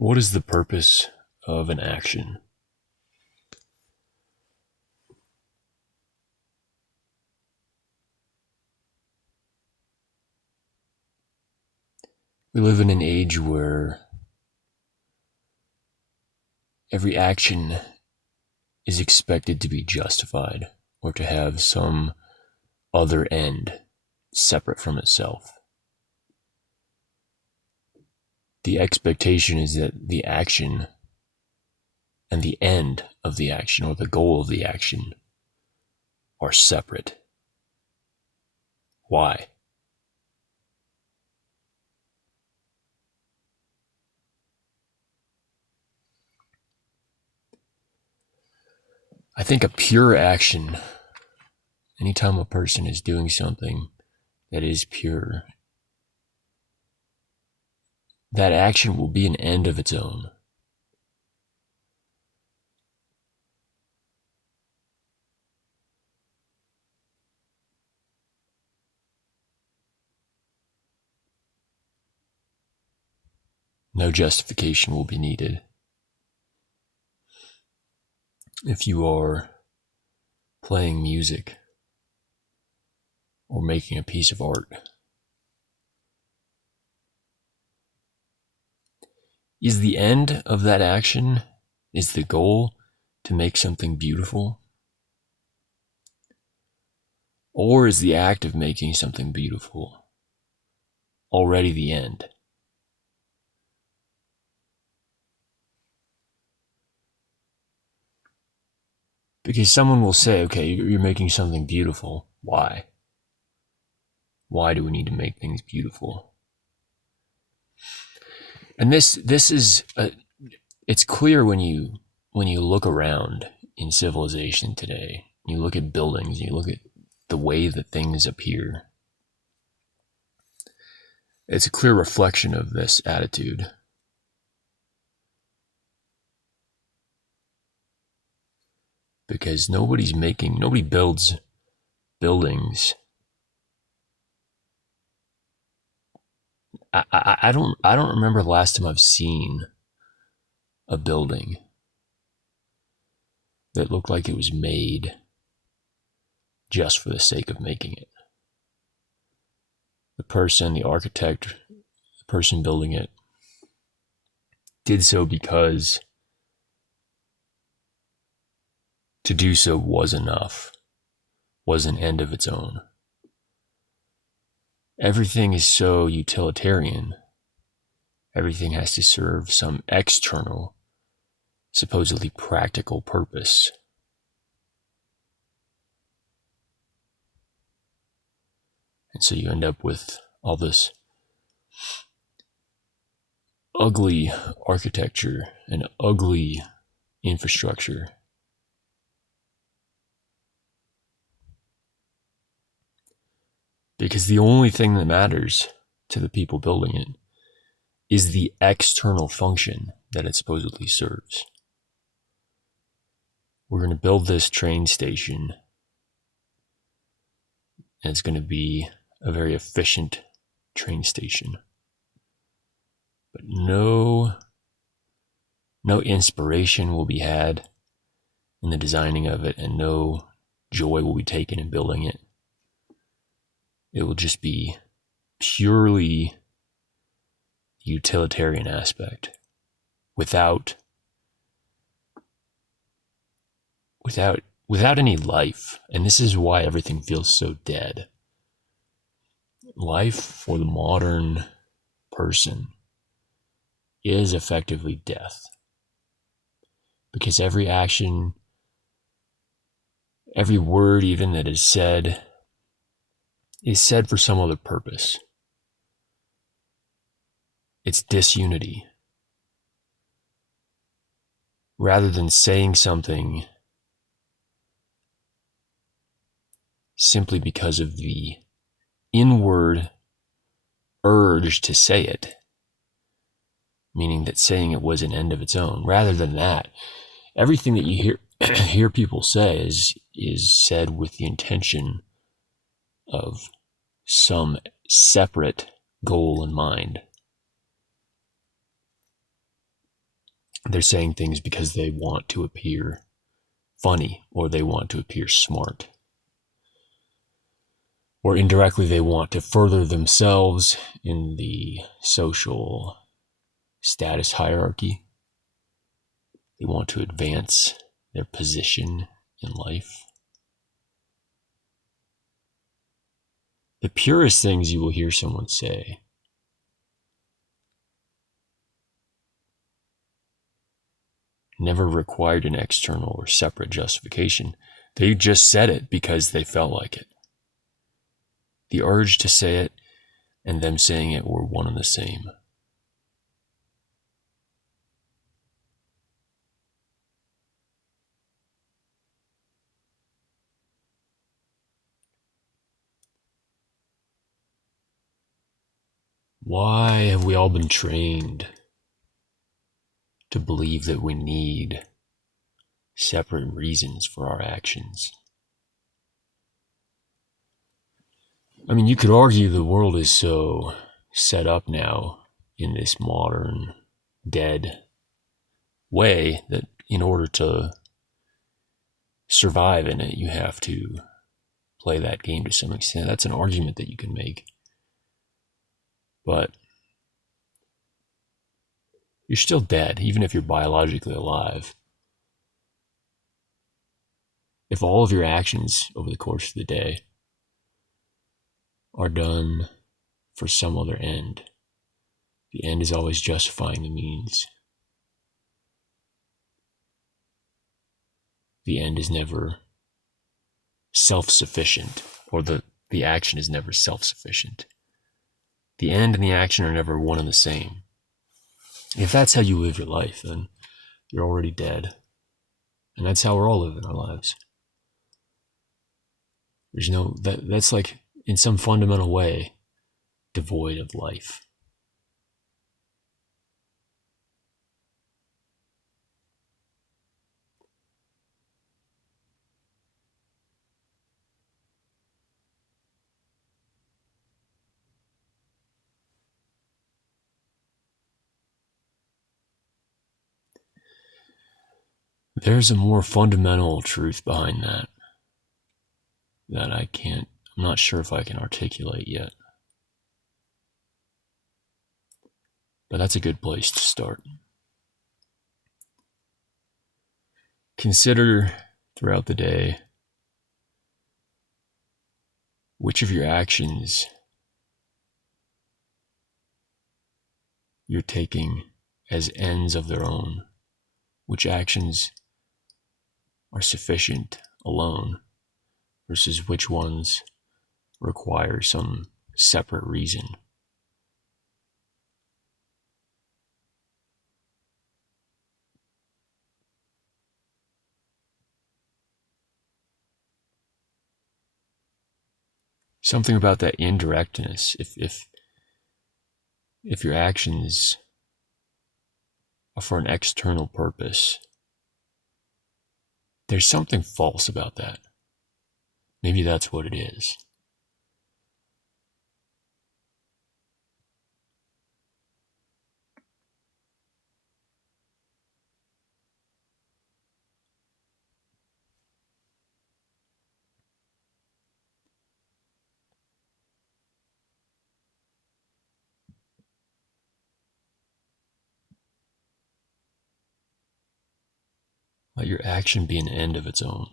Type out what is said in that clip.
What is the purpose of an action? We live in an age where every action is expected to be justified or to have some other end separate from itself. The expectation is that the action and the end of the action or the goal of the action are separate. Why? I think a pure action, anytime a person is doing something that is pure, that action will be an end of its own. No justification will be needed. If you are playing music or making a piece of art, is the end of that action, is the goal to make something beautiful? Or is the act of making something beautiful already the end? Because someone will say, okay, you're making something beautiful. Why? Why do we need to make things beautiful? And this is it's clear when you look around in civilization today. You look at buildings, you look at the way that things appear. It's a clear reflection of this attitude. Because nobody builds buildings. I don't remember the last time I've seen a building that looked like it was made just for the sake of making it. The architect, the person building it, did so because to do so was enough, was an end of its own. Everything is so utilitarian. Everything has to serve some external, supposedly practical purpose. And so you end up with all this ugly architecture and ugly infrastructure. Because the only thing that matters to the people building it is the external function that it supposedly serves. We're going to build this train station, and it's going to be a very efficient train station. But no inspiration will be had in the designing of it, and no joy will be taken in building it. It will just be purely utilitarian aspect without any life. And this is why everything feels so dead. Life for the modern person is effectively death. Because every action, every word even that is said for some other purpose. It's disunity. Rather than saying something simply because of the inward urge to say it, meaning that saying it was an end of its own. Rather than that, everything that you hear people say is said with the intention of some separate goal in mind. They're saying things because they want to appear funny, or they want to appear smart, or indirectly they want to further themselves in the social status hierarchy. They want to advance their position in life. The purest things you will hear someone say never required an external or separate justification. They just said it because they felt like it. The urge to say it and them saying it were one and the same. Why have we all been trained to believe that we need separate reasons for our actions? I mean, you could argue the world is so set up now in this modern, dead way that in order to survive in it, you have to play that game to some extent. That's an argument that you can make. But you're still dead, even if you're biologically alive. If all of your actions over the course of the day are done for some other end, the end is always justifying the means. The end is never self-sufficient, or the action is never self-sufficient. The end and the action are never one and the same. If that's how you live your life, then you're already dead. And that's how we're all living our lives. There's no, that's like, in some fundamental way, devoid of life. There's a more fundamental truth behind that I'm not sure if I can articulate yet. But that's a good place to start. Consider throughout the day which of your actions you're taking as ends of their own, which actions are sufficient alone versus which ones require some separate reason. Something about that indirectness. If your actions are for an external purpose, there's something false about that. Maybe that's what it is. Let your action be an end of its own.